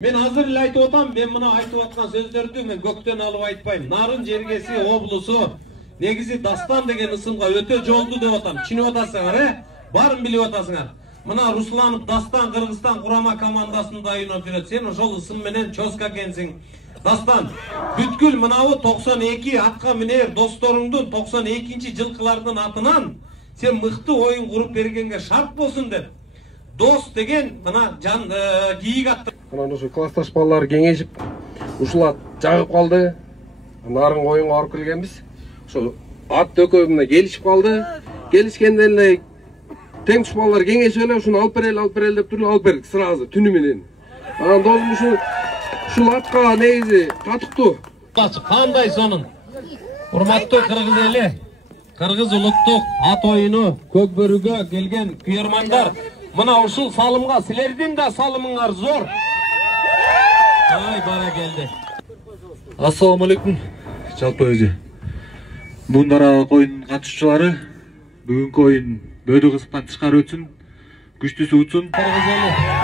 Мен азыр эле айтып атам, мен мына айтып аткан сөздөрдү мен көктөн алып айтпайм. Нарын Жергеси облусу негизи Дастан деген ысымга өтө жолду деп атам. Түшүнүп атасыңар, барын билип атасыңар. Мына Русланов Дастан Кыргызстан курама командасында ойноп жүрөт. Сен ошол ысым менен чоска экенсиң. Дастан, бүткүл мынабы 92 атка минер досторуңдун 92-чи жылкылардын атынан сен мыкты оюн куруп бергенге шарт болсун деп. Дос деген мына жан кийик атты. Мына ушу классташ балалар кеңешип, ушул ат жагып калды. Нарын оюнга барып келгенбиз. Ошо ат экөө мына келишип калды. Келишкенде эле теңиш балалар кеңешип эле ушуну алып берели деп туруп алып бердик сразу түнү менен. Анан досум ушул атка негизи татыктуу. Кандай сонун? Урматтуу кыргыз эли, кыргыз улуттук ат оюну көкбөрүгө келген күйөрмандар, мына ушул салымга силердин да салымыңар зор. Ай бара келди. Ассаламу алейкум. Жалпы өзү Мундаралык оюн катышуучулары бүгүнкү оюн бөөдө кызыктан тышкары өтсүн, күчтүүсү утсун. Кыргыз эли